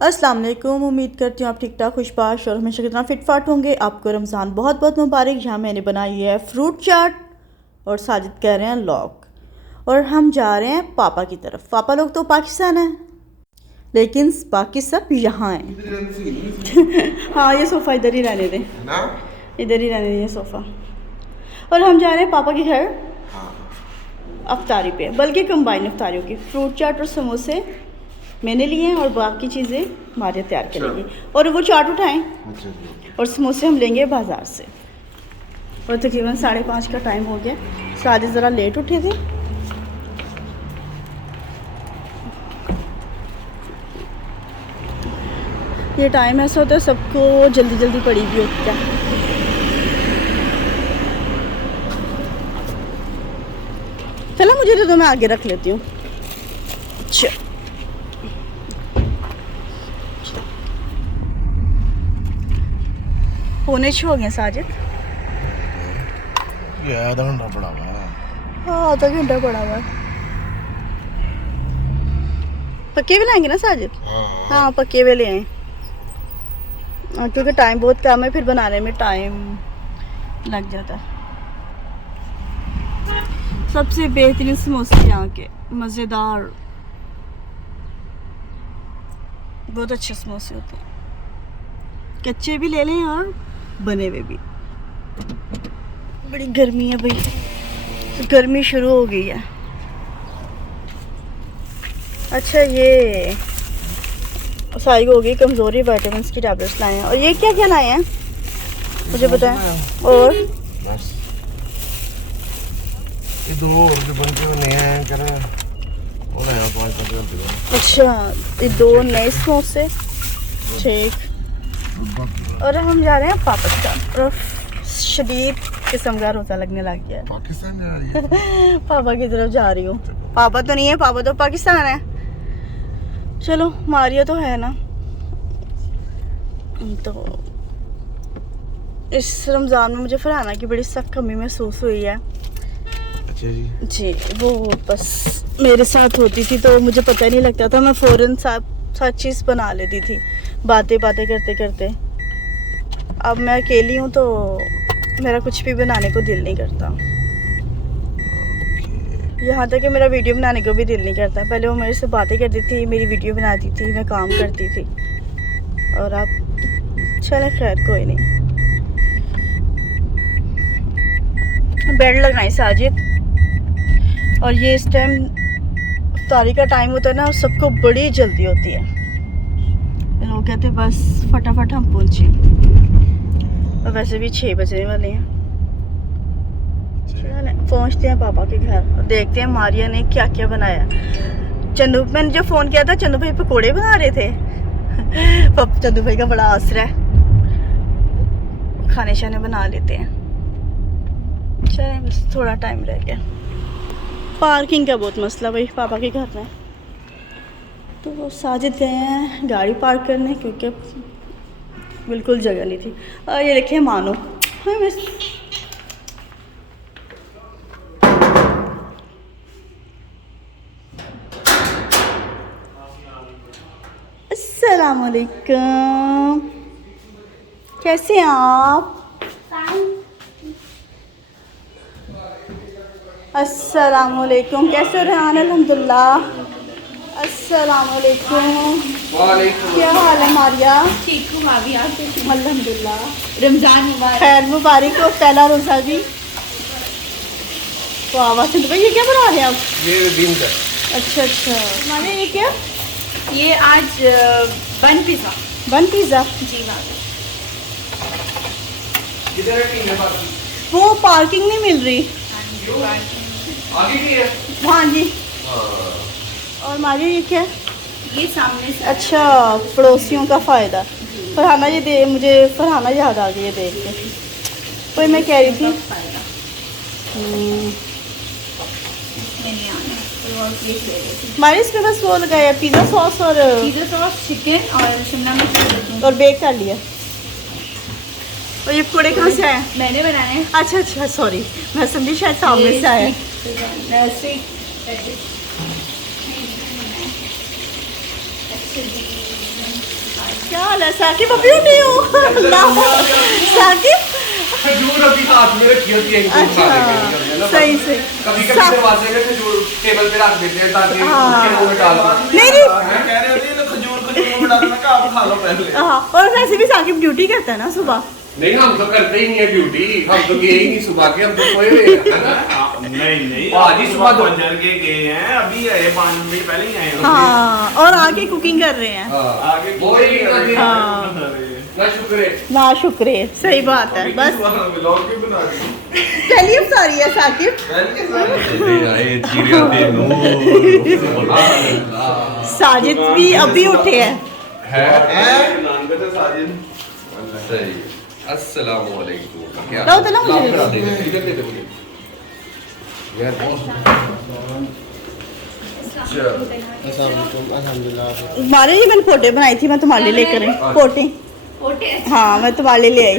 अस्सलाम वालेकुम। उम्मीद करती हूँ आप ठीक ठाक खुशबाश और हमेशा कितना फिटफाट होंगे। आपको रमज़ान बहुत बहुत मुबारक। यहाँ मैंने बनाई है फ्रूट चाट और साजिद कह रहे हैं लॉक, और हम जा रहे हैं पापा की तरफ। पापा लोग तो पाकिस्तान हैं, लेकिन बाकी सब यहाँ हैं। हाँ, ये सोफ़ा इधर ही रहने दें, इधर ही रहने दें ये सोफ़ा। और हम जा रहे हैं पापा के घर अफ्तारी पे, बल्कि कंबाइन अफ्तारी होगी। फ्रूट चाट और समोसे मैंने लिए हैं और बाकी चीज़ें मारिया तैयार करेंगी। और वो चाट उठाएं और समोसे हम लेंगे बाज़ार से। और तकरीबन 5:30 का टाइम हो गया। साजिद ज़रा लेट उठे थे। ये टाइम ऐसा होता है सबको जल्दी जल्दी पड़ी भी होती है। चलो मुझे तो मैं आगे रख लेती हूँ। अच्छा, पौने 6 हो गए साजिद। ये आधा घंटा पड़ा हुआ है। हाँ, आधा घंटा पड़ा हुआ है। पक्के भी लाएंगे ना साजिद? हाँ, पक्के भी ले आए, क्योंकि टाइम बहुत कम है, फिर बनाने में टाइम लग जाता है। सबसे बेहतरीन समोसे यहाँ के, मज़ेदार, बहुत अच्छे समोसे होते हैं। कच्चे भी ले लें और बने हुए भी। बड़ी गर्मी है भाई, गर्मी शुरू हो गई है। अच्छा, ये साई हो गई कमज़ोरी, विटामिन की टैबलेट्स लाए हैं। और ये क्या क्या लाए हैं मुझे बताएं। और बस ये दो और जो बनते हुए नए हैं कर वो नया 5 घंटे। अच्छा, ये 2 नए समोसे, ठीक। और हम जा रहे हैं पापा का, और शदीद किस्म का रोज़ा लगने लग गया है। पाकिस्तान जा रही है। पापा की तरफ जा रही हूँ। पापा तो नहीं है, पापा तो पाकिस्तान है। चलो, मारिया तो है ना। तो इस रमज़ान में मुझे फरहाना की बड़ी सख्त कमी महसूस हुई है। अच्छा जी। वो बस मेरे साथ होती थी तो मुझे पता ही नहीं लगता था, मैं फ़ौरन साथ चीज़ बना लेती थी बातें करते करते। अब मैं अकेली हूँ तो मेरा कुछ भी बनाने को दिल नहीं करता। यहाँ तक कि मेरा वीडियो बनाने को भी दिल नहीं करता। पहले वो मेरे से बातें करती थी, मेरी वीडियो बनाती थी, मैं काम करती थी। और अब चले, खैर कोई नहीं। बेड लगाई साजिद। और ये इस टाइम इफ्तारी का टाइम होता है ना, सबको बड़ी जल्दी होती है। लोग कहते हैं बस फटाफट हम पहुँचे। और वैसे भी 6 बजने वाले हैं। पहुँचते हैं पापा के घर और देखते हैं मारिया ने क्या क्या बनाया। चंदू, मैंने जो फ़ोन किया था, चंदू भाई पकोड़े बना रहे थे। चंदू भाई का बड़ा आसरा है, खाने शाने बना लेते हैं। चले, बस थोड़ा टाइम रह गया। पार्किंग का बहुत मसला भाई पापा के घर में। तो साजिद गए हैं गाड़ी पार्क करने, क्योंकि बिल्कुल जगह नहीं थी। और ये देखिए मानो, हाँ बस। अस्सलाम वालेकुम, कैसे हैं आप? अस्सलाम वालेकुम, कैसे हो रेहान? अल्हम्दुलिल्लाह। अस्सलाम वालेकुम। क्या हाल है मारिया? ठीक हूँ भाभी, आप कैसी हैं? अल्हम्दुलिल्लाह। रमजान मुबारक। खैर मुबारक हो, पहला रोज़ा भी। वाह वाह, चंदू भाई ये क्या बना रहे हैं आप? ये दिन का। अच्छा, माने ये क्या? ये आज बन पिज़्ज़ा। बन पिज़्ज़ा। जी भाभी। किधर है टीम में बाकी? वो पार्किंग नहीं मिल रही। आगे की है। हाँ जी। और मारिया ये क्या? ये सामने से। अच्छा, पड़ोसियों का फ़ायदा। फरहाना ये दे, मुझे फरहाना याद आ गई है देख के। कोई मैं कह रही थी मारिया इसमें बस वो लगाया पिज़्ज़ा सॉस और पिज़्ज़ा सॉस, चिकन और शिमला मिर्च और बेक कर लिया। और ये पकौड़े कहाँ से आए? मैंने बनाए हैं। अच्छा, सॉरी, मैं समझी शायद सामने से आया। क्या हाल है साकिब? अभी उठी हो साकिब? खजूर अभी हाथ में रखी होती है इनको खा लेंगे ना। सही सही। कभी कभी दरवाजे में खजूर टेबल पे रख देते हैं ताकि हाँ। उसके मुंह में डाल दो। नहीं नहीं मैं कह रहे होते हैं खजूर में डालना का आप खा लो पहले। हाँ, और वैसे भी साकिब ड्यूटी करता है ना सुबह। नहीं हम तो करते ही नहीं है ड्यूटी, हम तो गए ही नहीं सुबह के, हम तो सोए हुए हैं है ना। नहीं आज ही सुबह दो बंजर के गए हैं, अभी आए 5 मिनट पहले ही आए। हाँ, और आगे कुकिंग कर रहे हैं। आगे वही हाँ। ना शुक्र है। ना शुक्र है, सही बात है। बस व्लॉग भी बना दिए पहली अफतारी है साकिब। साजिद भी अभी उठे हैं। सही। अस्सलाम वालेकुम। क्या लाओ तो ना मुझे इधर दे दे मुझे यार। हमारे लिए मैंने पोटे बनाई थी, मैं तुम्हारे लिए लेकर आई पोटे। पोटे हाँ, मैं तुम्हारे लिए ले आई।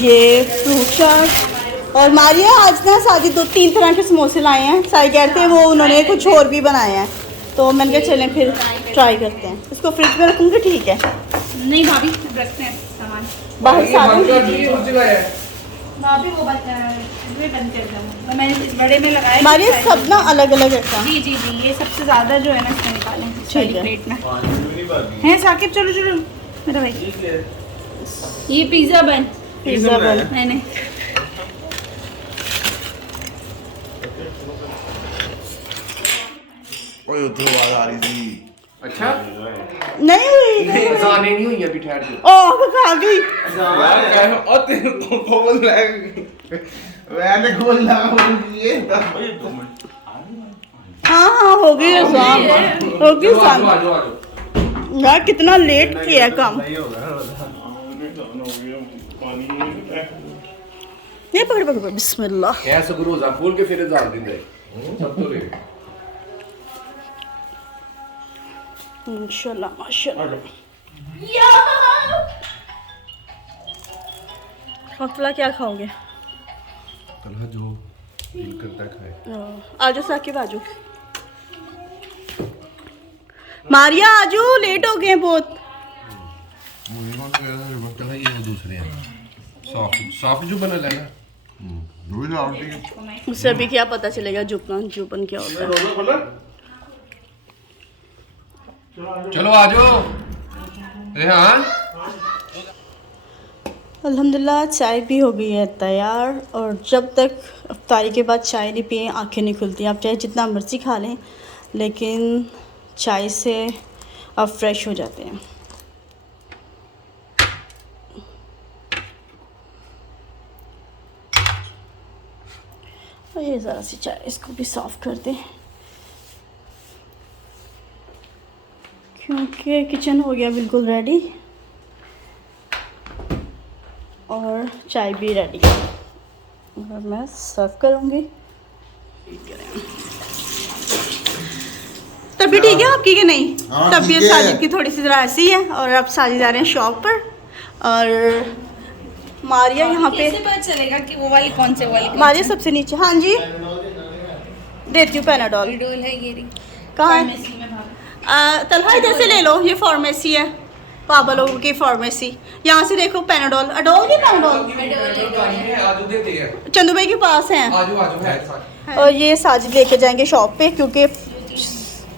ये फ्रूट चाट। और मारिया आज ना साजिद 2-3 तरह के समोसे लाए हैं। साई कहते हैं वो उन्होंने कुछ और भी बनाए हैं, तो मैंने कहा चलें फिर ट्राई करते हैं। इसको फ्रिज में रखूँगी, ठीक है? नहीं भाभी रखते हैं सामान बाहर से ये मंगा सारे की उस जगह है। भाभी वो बंद कर दूँ। मैंने इस बड़े में लगाए। मारिया सब ना अलग अलग रखा। जी जी जी, ये सबसे ज़्यादा जो है ना इसमें निकालें ठीक है। प्लेट में है। साकिब चलो चलो मेरा भाई, ये पिज़्ज़ा बन पिज़्ज़ा बन। मैंने ओए उधर आवाज आ रही थी। अच्छा नहीं हुई। नहीं जाने नहीं हुई अभी, ठहर जा। ओह खा गई। और तेरे को खोल मैंने खोल लगा ये हाँ हाँ, हो गई अजान, हो गई आ अजान। जाओ आ जाओ। यार कितना लेट किया काम। ये पकड़ पकड़ पकड़, बिस्मिल्लाह। ऐसे गुरु जा खोल के फिर जान दिन दे सब तो ले। इंशाल्लाह माशाल्लाह। मफला क्या खाओगे? तलहा जो दिल करता है खाए। आजो साकिब आजो। मारिया आजो, लेट हो गए बहुत। मुझे कौन सा तलहा ये वो दूसरे हैं। सॉफ्ट जो बना लेना। वो भी सॉफ्ट। उससे अभी क्या पता चलेगा जुबन क्या होता है। चलो आ जाओ रेहान। अल्हम्दुलिल्लाह चाय भी हो गई है तैयार। और जब तक इफ्तारी के बाद चाय नहीं पिए आंखें नहीं खुलती। आप चाहे जितना मर्ज़ी खा लें, लेकिन चाय से आप फ्रेश हो जाते हैं। और ये ज़रा सी चाय इसको भी साफ़ कर दें, क्योंकि किचन हो गया बिल्कुल रेडी और चाय भी रेडी। और मैं सर्व करूँगी। तबीयत ठीक है आपकी कि नहीं? हाँ, तबीयत ठीक है। साजिद की थोड़ी सी ज़रा ऐसी है। और अब साजिद जा रहे हैं शॉप पर, और मारिया यहाँ पे। कैसे पता चलेगा कि वो वाली कौन से वाली मारिया सबसे नीचे। हाँ जी, देती हूँ पैनाडोल। डोल है ये रही कहाँ है? फार्मेसी में भाभी। तलहा इधर से ले लो, ये फार्मेसी है, पापा लोगों की फार्मेसी। यहाँ से देखो पैनाडोल। अडोल की पैनाडोल आजू देते हैं। चंदू भाई के पास हैं। आजू आजू है। और ये साजिद लेके जाएंगे शॉप पे, क्योंकि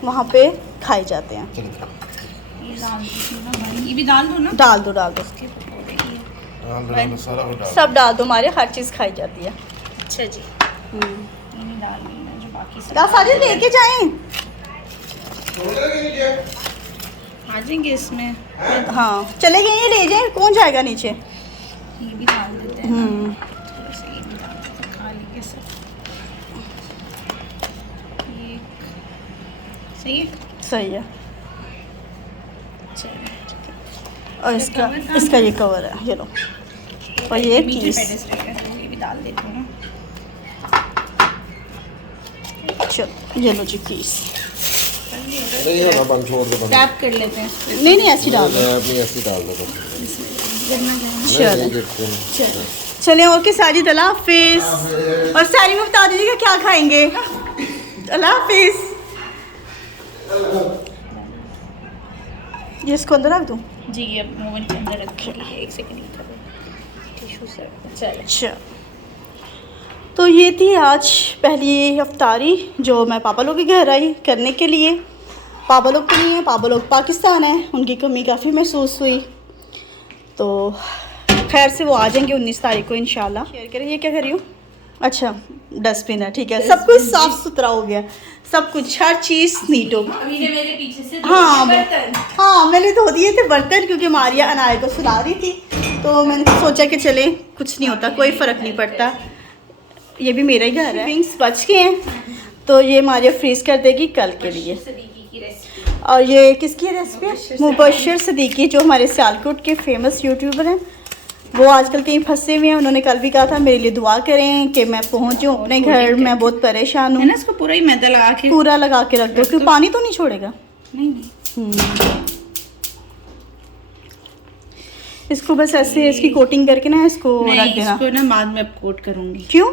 वहाँ पे खाए जाते हैं। ये डाल दो ना भाई, ये भी डाल दो ना। डाल दो डाल दो, सारा वो डाल। सब डाल दो। हमारे हर चीज़ खाई जाती है। अच्छा जी, ये नहीं डाल देना जो बाकी सब क्या साजिद लेके जाएं? आ जाएंगे इसमें। हाँ चले गए, ये ले जाएं, कौन जाएगा नीचे? ये भी डाल देते हैं ना। थोड़ा सा ये भी डाल देते हैं, खा लेंगे सब। ये सही है। सही है। चलो और इसका ये कवर है, ये लो। और ये मीठे पीस, पेडिस्ट्री का है, ये भी डाल देती हूँ ना। चलो ये लो जी पीस। नहीं है ना बंद छोड़ दो बंद। टैप कर लेते हैं इस पे। नहीं नहीं ऐसी डाल दो। मैं अपनी ऐसी डाल दो। चलो चलिए, ओके साजिद, अल्लाह हाफिज़। और सारी में बता दीजिएगा क्या खाएंगे। अल्लाह हाफिज़। ये इसको अंदर रख दूँ? जी ये मोमेंट के अंदर रखेंगे, एक सेकंड टिश्यू सर चल। अच्छा, तो ये थी आज पहली अफ्तारी जो मैं पापा लोग के घर आई करने के लिए। पापा लोग तो नहीं है, पापा लोग पाकिस्तान है, उनकी कमी काफ़ी महसूस हुई। तो खैर से वो आ जाएंगे 19 तारीख को इंशाल्लाह। शेयर करें, ये क्या कर रही हूँ? अच्छा डस्टबिन है, ठीक है। सब कुछ साफ़ सुथरा हो गया, सब कुछ हर चीज़ नीट हो गई। अभी ने मेरे पीछे से हाँ बर्तन हाँ मैंने धो दिए थे बर्तन, क्योंकि मारिया अनाया को सुला रही थी, तो मैंने सोचा कि चले कुछ नहीं होता, कोई फ़र्क नहीं पड़ता, ये भी मेरा ही घर है। विंग्स बच गए हैं तो ये मारिया फ्रीज़ कर देगी कल के लिए। सदीकी की रेसिपी। और ये किसकी रेसिपी है? मुबशर सदीकी, जो हमारे सियालकोट के फेमस यूट्यूबर हैं। वो आजकल कहीं फंसे हुए हैं। उन्होंने कल भी कहा था मेरे लिए दुआ करें कि मैं पहुंचूं अपने घर, मैं बहुत परेशान है हूँ। ना, इसको पूरा ही मैदा लगा के पूरा लगा के रख दो, क्योंकि पानी तो नहीं छोड़ेगा। नहीं इसको बस ऐसे इसकी कोटिंग करके ना इसको रख देना। इसको ना बाद में कोट करूंगी। क्यों?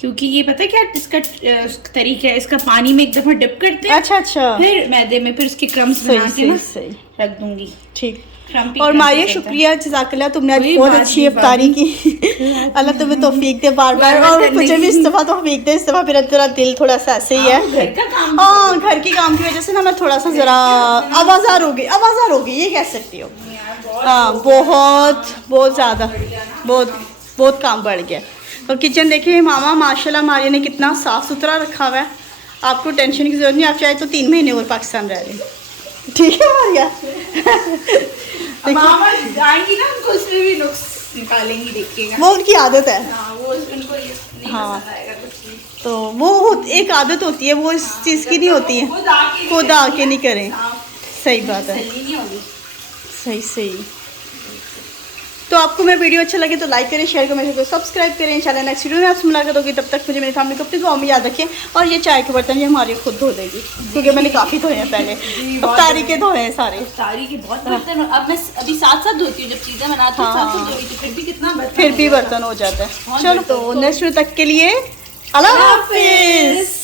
क्योंकि ये पता है क्या इसका तरीका है, इसका पानी में एक दफा डिप करते हैं, अच्छा अच्छा, फिर मैदे में फिर इसके क्रम्स सही बना के सही ना सही, रख दूंगी। ठीक। क्रम्पी और क्रम्पी मारिया करता है। शुक्रिया, जज़ाकल्लाह, तुमने आज कोई बहुत बात अच्छी नहीं, इफ्तारी की। अल्लाह तुम्हें तौफीक दे बार बार, बार-बार और करने मुझे भी की। इस दफ़ा तौफीक दे। इस दफ़ा मेरा तेरा दिल थोड़ा सा ऐसे ही है। घर का काम हाँ, घर की काम की वजह से ना मैं थोड़ा सा ज़रा आवाज़ार हो गई, ये कह सकती हो। हाँ बहुत बहुत ज़्यादा, बहुत काम बढ़ गया। और किचन देखिए मामा माशाल्लाह मारिया ने कितना साफ़ सुथरा रखा हुआ है। आपको टेंशन की ज़रूरत नहीं, आप चाहे तो 3 महीने और पाकिस्तान रह लें, ठीक है मारिया? मामा आएंगी ना, उनको इसमें भी नुक्स निकालेंगी, देखिएगा। वो उनकी आदत है। हाँ, वो उनको ये नहीं हाँ। पसंद आएगा कुछ भी। तो वो एक आदत होती है, वो इस चीज़ की नहीं होती है, खुद आके नहीं करें। सही बात है, तसल्ली नहीं होगी। सही। तो आपको मेरा वीडियो अच्छा लगे तो लाइक करें, शेयर करें, मेरे को सब्सक्राइब करें। इंशाल्लाह नेक्स्ट वीडियो में आपसे मुलाकात होगी। तब तक मुझे मेरी फैमिली को अपनी दुआ में याद रखें। और ये चाय के बर्तन ये हमारे खुद धो देगी, क्योंकि मैंने काफ़ी धोए हैं पहले, अफ्तारी के धोए हैं सारे। सारी के बहुत बर्तन, अब मैं अभी साथ धोती हूँ, जब चीजें बनाती हूँ साथ धो रही थी, फिर भी कितना बर्तन फिर भी बर्तन हो जाता है। चलो तो नेक्स्ट वीडियो तक के लिए अल्लाह हाफिज़।